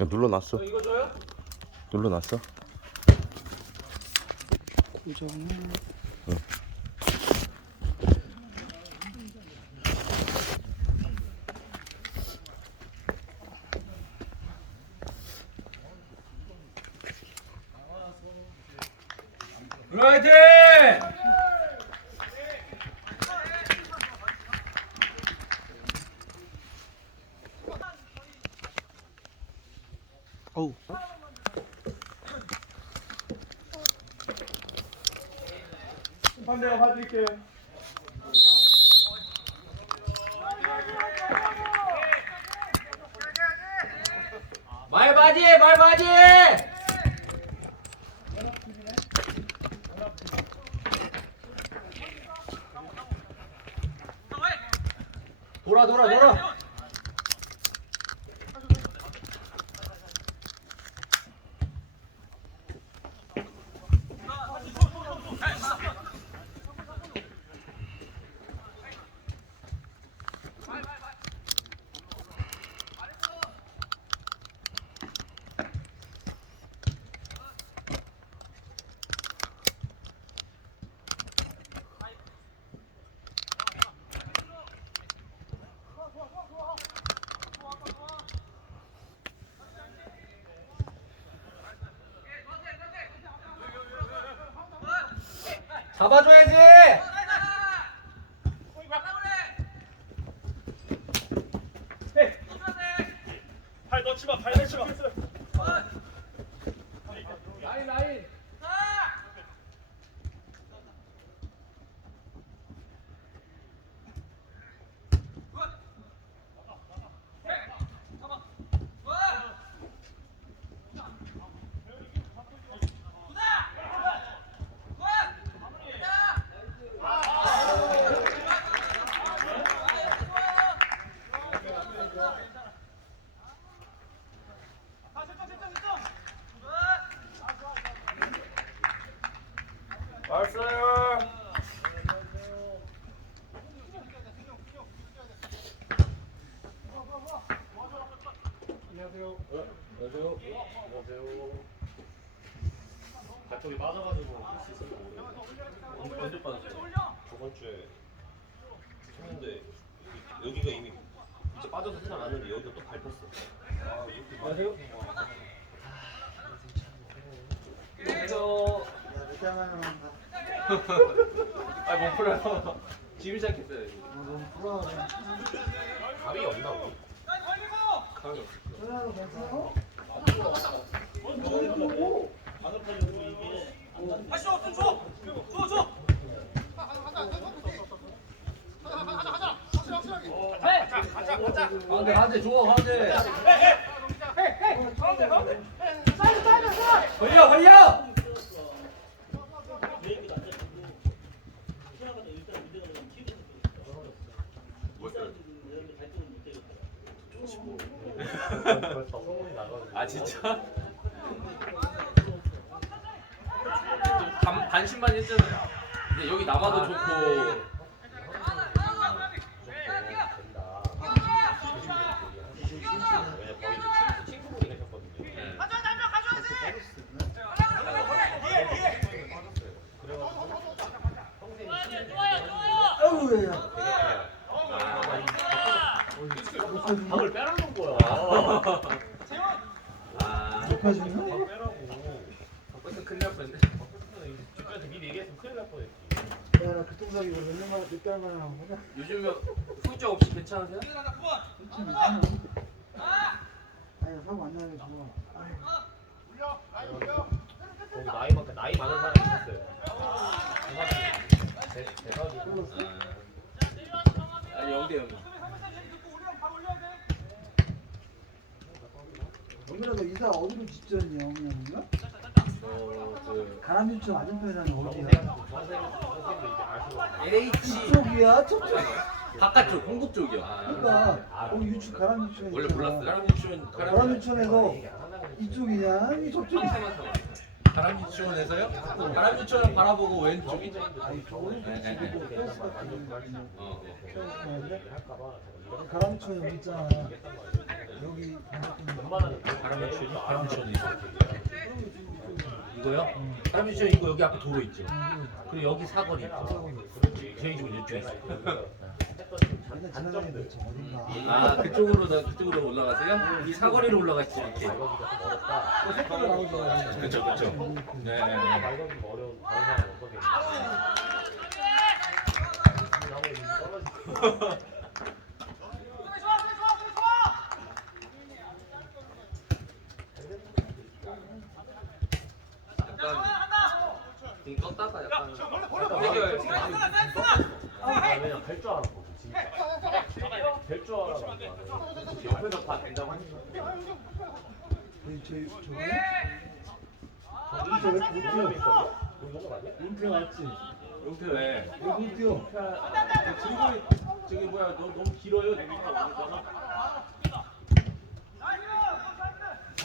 야, 눌러놨어. 이거 줘요? 눌러놨어. 고정을 화이팅! 어우 반대가 봐드릴게요. 말바지, 말바지. 돌아, 돌아, 돌아. 잡아줘야지. 팔 넣지 마, 팔 넣지 마. 라인, 라인. 왔어요. 안녕하세요. 안녕하세요. 안녕하세요. 발톱이 빠져가지고 할수 있을지 모르겠어요. 언제, 빠졌어요? 저번 주에 했는데 여기가 이미 이제 빠져서 생각 났는데 여기가 또 밟혔어. 아, 이렇게 안녕하세요. 안녕하세요. 야 이렇게 하면 다 아, 못 풀어요. 지금 시작했어요. 이거. 어, 너무 불안하네 답이 없나 우리? 감이 없어. 가운데, 가운데, 줘, 가운데. 걸려, 걸려. 아 진짜? 반, 반신만 했잖아요. 근데 여기 남아도 좋고. 왜냐 거기 이제 친구, 친구분이 계셨거든요. 네. 아이고 야 밥을 빼라는 거야. 아, 녹화중이야? 빼라고. 벌써 큰일 날 뻔했네. 큰일 날 뻔했지. 야나 교통사기 우리 몇 년만 몇 달 만에 한 거야? 요즘에 후유증 없이 괜찮으세요? 괜찮아 아니 사고 안 나면 좋아. 거기 나이만큼 나이 많은 사람이 있었어요. 돼- 돼가지고 아니 영대 형. 영민아 너 이사 어디로 저그 가 람유천 맞은편이라는 어디야? 아시고 LH 이쪽이야? 저쪽 바깥쪽 홍국 쪽이요. 그러니까 거기 유축 가람유천에 원래 있잖아. 몰랐어요. 가람유치원 가람유천에서 이쪽이냐? 이 저쪽이야? 평생만 타고. 바람 유치원에서요? 바람 유치원 바라보고 거 어, 가랑초 여기 있잖아. 여기 반대편 바람 유치원이 바람 유치원이 있어. 이거요? 바람 유치원 이거 여기 앞에 도로 있죠. 그리고 여기 사거리 있죠. 저희 집은 이쪽에 있어요. 어딘가. 아 그쪽으로 더 그쪽으로 올라가세요? 이 사거리로 올라가시죠 이렇게. 그쵸 그쵸. 네. 네, 네. 어려운 다른 사람 어떻게? 약간 등 껐다가 약간 해결. 아 그냥 될줄 알았거든 진짜. 될줄 알아가지고 옆에서 다 된다고 하니까. 네, 저희 저거는 저왜 못뛰어? 은퇴 왔지? 용태 왜? 왜 못 뛰어? 지금 저기 뭐야 너 너무 길어요 여기가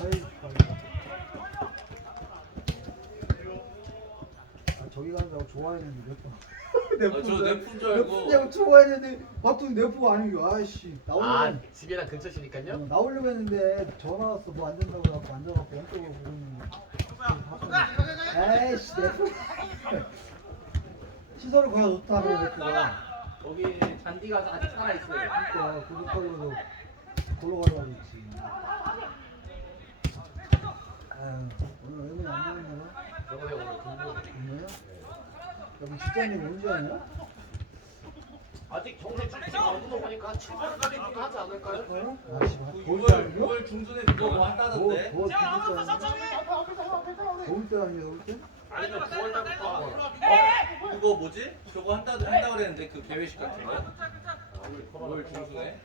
아이 아 저기 가는 거 좋아했는데 몇 번. 아, 저 내품 줄 알고. 내품 좋아했는데 봤더니 내품 아니고 아이씨 아 나오려고 집이랑 근처시니까요? 어, 나오려고 했는데 전화 왔어. 뭐 안 된다고 해갖고 앉아갖고 왼쪽으로 보는 에이씨 내품. 시설을 거의 좋다 그래 내품가 거기 잔디가 아직 살아 있어요. 그러니까 구급하려고 걸어 가려고 했지. 아유 오늘 외국인 안 나왔나 봐? 저번에 오늘 근무 정말요? 여기 직장님 언제 하냐? 아직 정식 출퇴 안 보니까 7월까지 정도 하지 않을까요? 어? 아씨 그 더울 6월 때 아니야? 6월 중순에 그거 뭐 더, 한다던데. 때 아니야? 더울 때 아니야 더울 때? 아니면 9월 달부터 하거나 그거 뭐지? 저거 한다 한다 그랬는데 그 개회식 같은 거? 6월 중순에.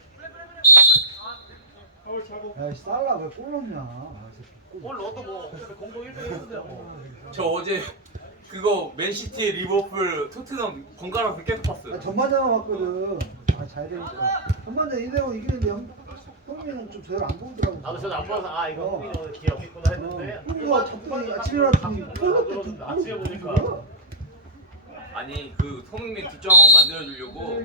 야 이 살라 왜 골 넣냐 아, 이 새끼. 뭘 넣어도 뭐 공동 1등 했는데 뭐 저 어제 그거 맨시티 리버풀 토트넘 번갈아서 계속 아, 봤어요. 전반전만 봤거든. 아 잘 되니까. 전반전 이대로 이기는데 형 형님은 좀 제대로 안 보더라고. 나도 저도 안 봐서 아 이거 어. 흥민이 오늘 기회 없겠구나 했는데. 형님가 잡더니 아침에 일어났더니 골 들었는데 아침에 보니까. 아니 그 손흥민 뒷장 만들어 주려고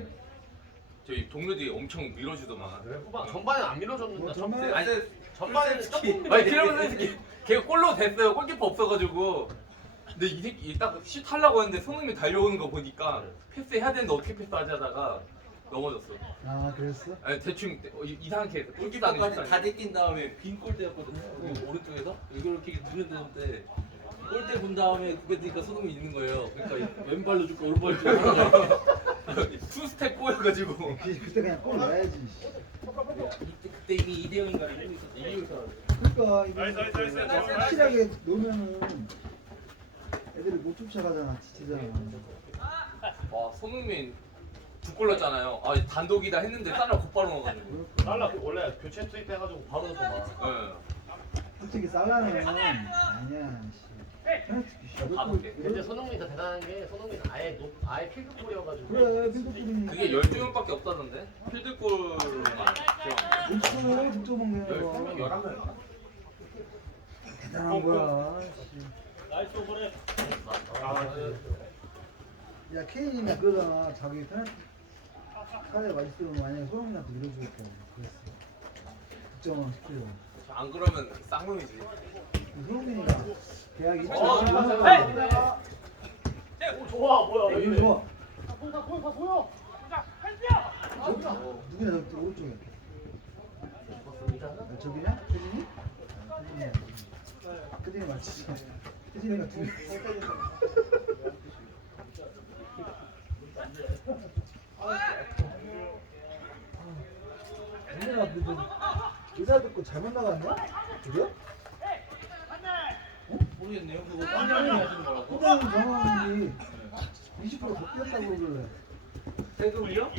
저희 동료들이 엄청 밀어주더만. 그래 후반 전반에 안 밀어줬는데 뭐 전- 전반에- 아니 조금 아니 키로스키 걔가 골로 됐어요. 골키퍼 없어가지고 근데 이 새끼 딱슛 하려고 했는데 손흥민 달려오는 거 보니까 패스 해야 되는데 어떻게 패스 하지 하다가 넘어졌어. 아 그랬어? 아니 대충 어, 이- 이상하게 했어 안에 슛다 제낀 다음에 빈 골대였거든요. 여기 오른쪽에서? 이걸 이렇게 누르는데 골대 본 다음에 그게 되니까 소금이 있는 거예요. 그러니까 왼발로 줄까 오른발로 줄까. 투스텝 꼬여가지고. 그, 그때 그냥 골 넣어야지. 그때 이미 2대 0인가 이기고 있었 이기고 있었 그러니까 이거 확실하게 놓으면은 애들이 못 쫓아가잖아 지치잖아 와 손흥민 두 골 넣었잖아요. 아 단독이다 했는데 살라 곧바로 넣어가지고. 달라 그 원래 교체 투입해가지고 바로 넣더만 예. 솔직히 살라는 아니야 씨. 가볍게. 근데 손흥민이 더 대단한 게 손흥민 아예 높 아예 필드골이어가지고. 그래 필드골이니까. 그게 12명밖에 없다던데? 필드골만. 목숨을 득점 먹는 거. 11명 대단한 거야 씨. 야 케인이 그러잖아 자기 페널티 카드에 맛있으면 만약에 소영이한테 밀어주겠다 그랬어. 득점왕 시키려 안 그러면 쌍놈이지. 소영이가 계약이 있지 어, 않아? 오 좋아 뭐야 이거 이거 좋아. 어, 누구냐 저기 오른쪽에 아, 저기냐? 혜진이야 혜진이 맞지? 혜진이가 두 혜진아 근데 의사 듣고 잘못 나갔나? 그래? 모르겠네요. 그거 딴짓이 하시는 거라고. 후배는 정황이 20%더 뛰었다고 그러길래 세금이요?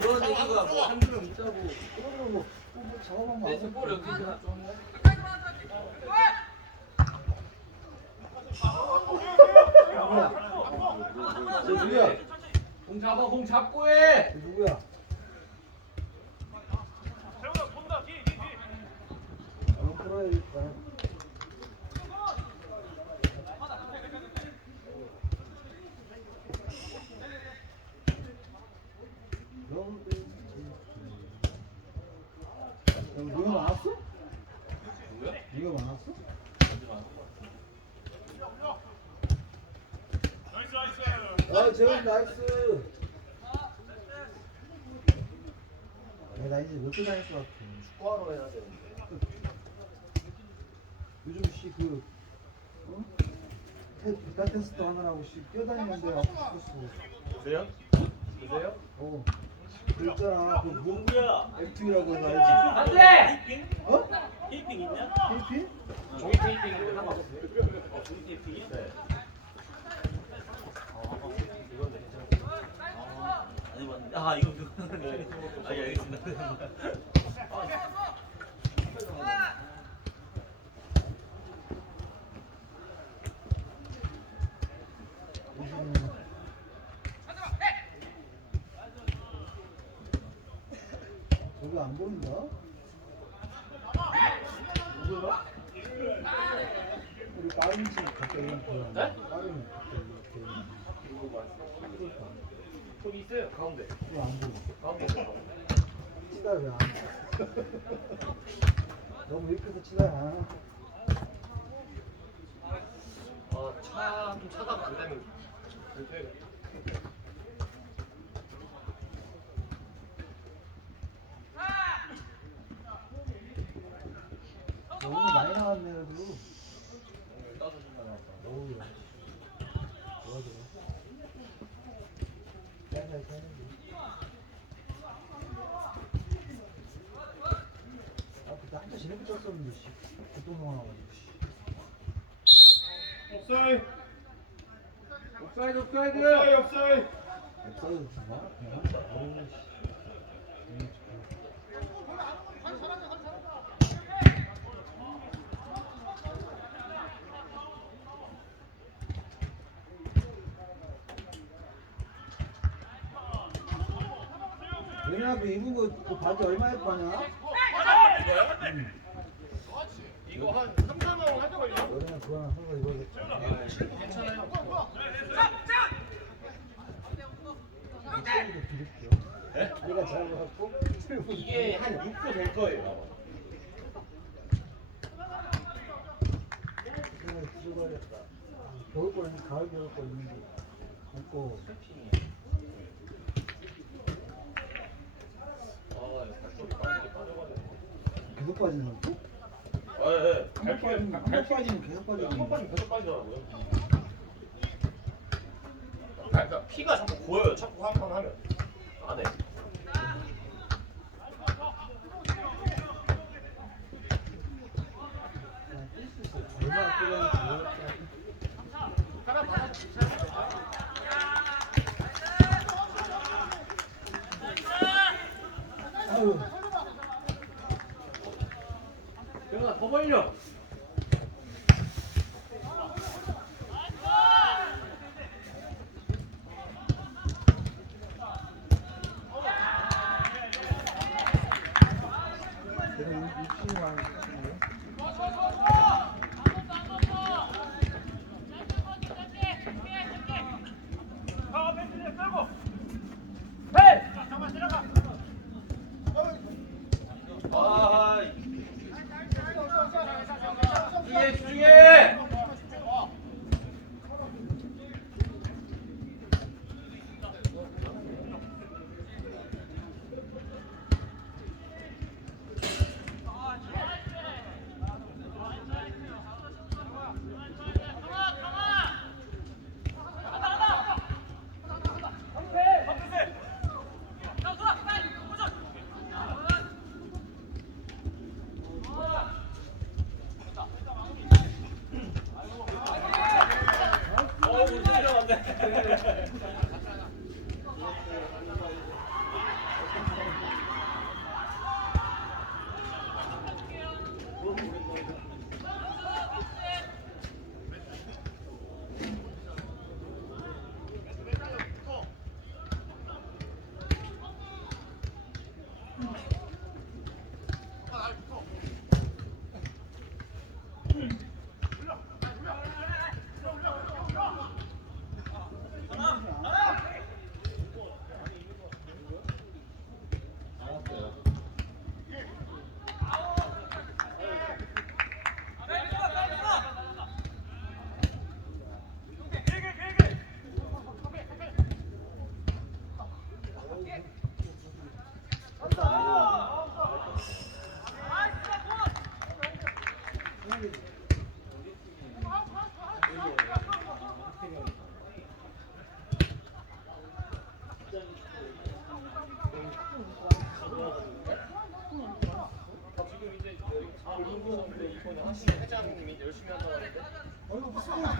그런 얘기가 뭐 한두 명 있다고. 그러면 뭐, 뭐 작업한 거 아니야? 있잖아 좀 누구 저 누구야? 공 잡아 공 잡고 해 저 누구야? 얼른 풀어야겠다. 않았어? 아 재훈 나이스 야, 나 이제 몇개 다닐 것 같아 축구하러 해야 되는데. 요즘 씨그 어? 테, 기타 테스트 하느라고 씨 뛰어다니는데 아프 죽겠어 보세요? 보세요? 어. 그 있잖아 그 뭐, 뭐야? MT라고 해서 알지? 안돼 어? 테이핑 있냐? KP? 종이 테이핑인데 상관없어요. 어, 종이 테이핑이야? 네. 이건데 괜찮아. 아 이거 그거는. 아 예, 알겠습니다. 요즘은 저기 안 보인다? 누구야? 우리 빠른 집 가까이 보여 네? 빠르면 가까이 이렇게 그러니까 저기 있어요. 가운데. 왜안 보여? 가운데 있어요. 치다 왜안 너무 이렇게서 치다 안 아, 차, 좀 차다가 안 되면 그렇게 해야겠다. 너무 많이 나왔네 그래도 어우 야. 좋아 좋아 잘 잘. 아 그때 한참 재밌게 쳤었는데 씨 교통상황 와가지고 씨 옵사이드. 옵사이드 옵사이드 옵사이드, 옵사이드. 그냥 어우 씨 그 입은 거, 그 바지 얼마에 파냐? 응. 이거 한 3, 4만 원 할걸요? 여름에 그거 하나 사서 입어야겠다. 괜찮아요. 체리도 드릴게요. 내가 잘못하고 이게 한 6도 될 거예요. 겨울 거 가을 겨울 거 있는데 입고 아, 발톱이 빠르게 빠져가지고. 계속 빠지는 거? 아, 예, 예. 한번 빠지면 한번 빠지면 계속 빠지는 한번 거. 빠지면 계속 빠지더라고요. 아, 그러니까 피가 자꾸 보여요. 자꾸 한 번 하면. 안 해. 얼마나 뛰려는지 모르겠다. 아유. 영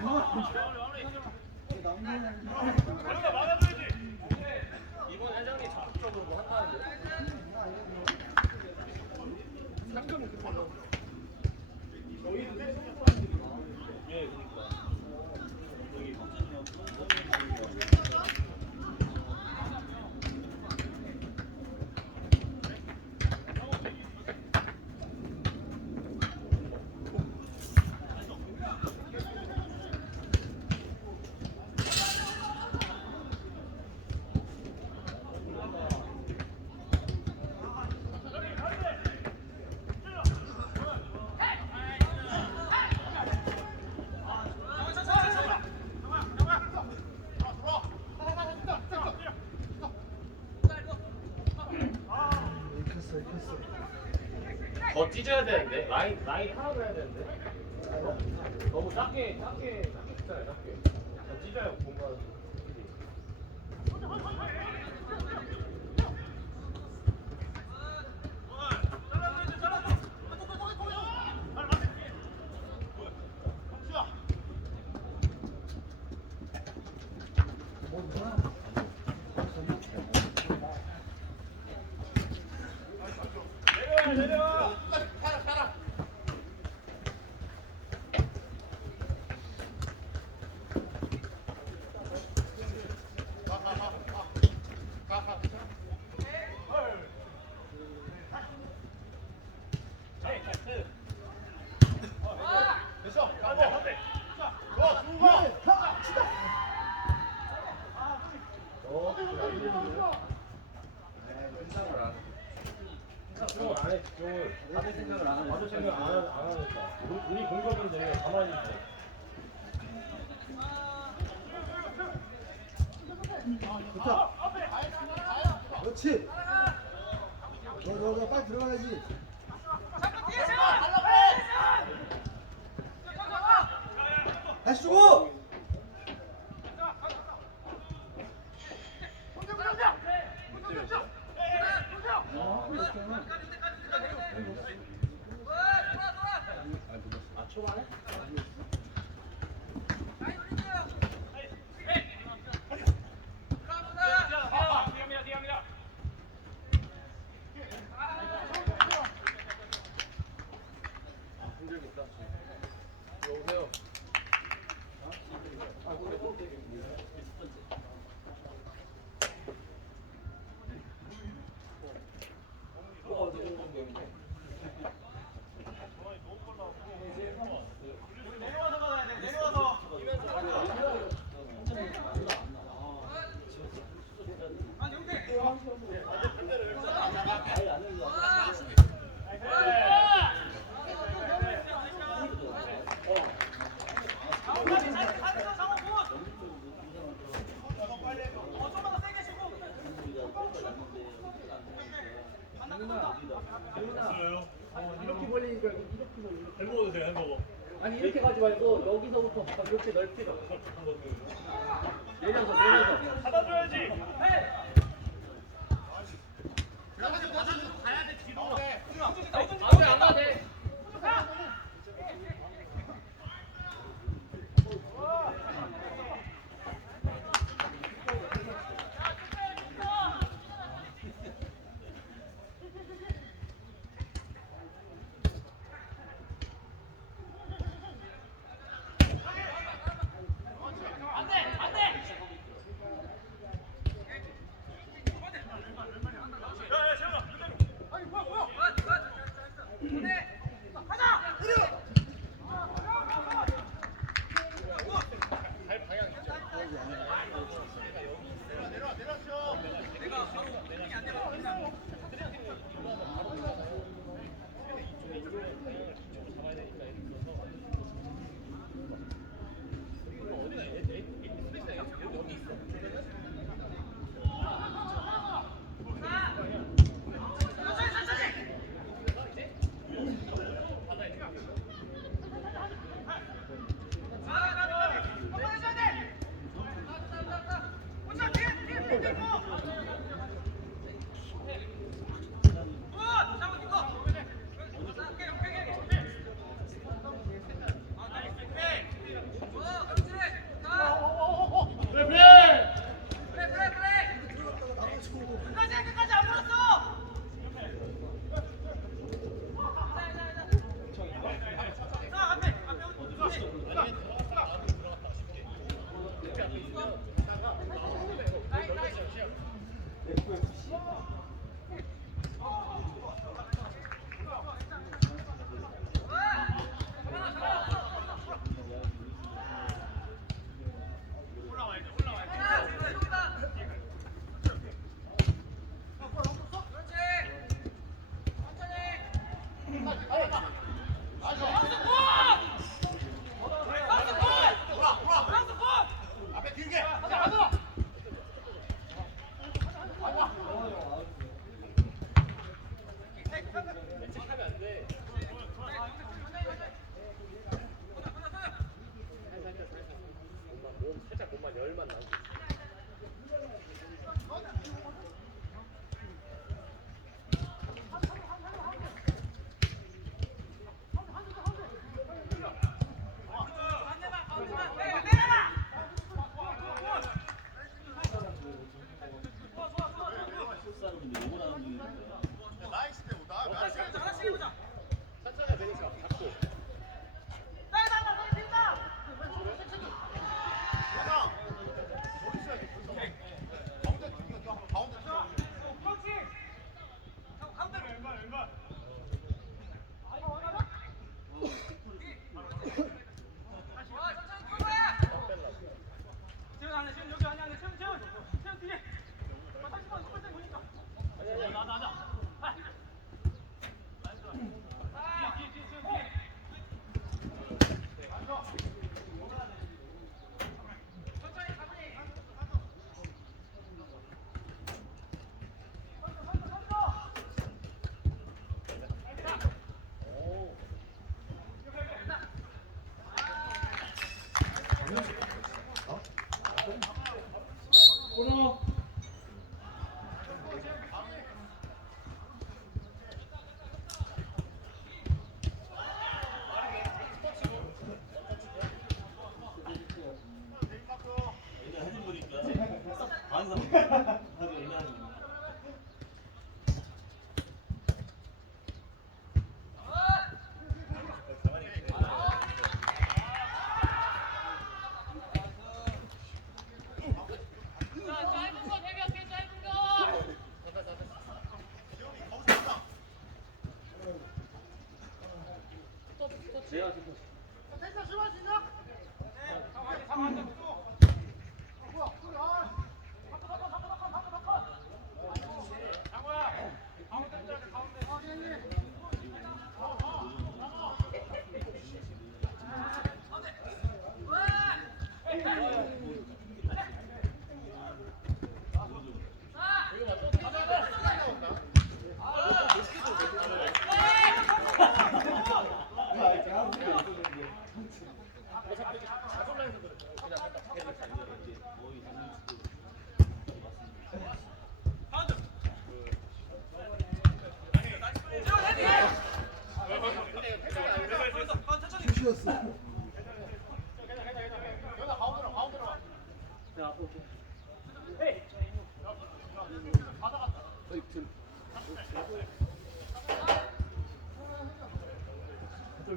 好，你好，好，好，好，好，好。 더 찢어야 되는데. 라인 라인 하나 해야 되는데. 너무 작게 작게 작게 작게 더 찢어요 공간 이렇게 가지 말고 여기서부터 이렇게 넓게 가.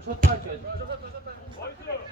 좀 쉬었다 할게야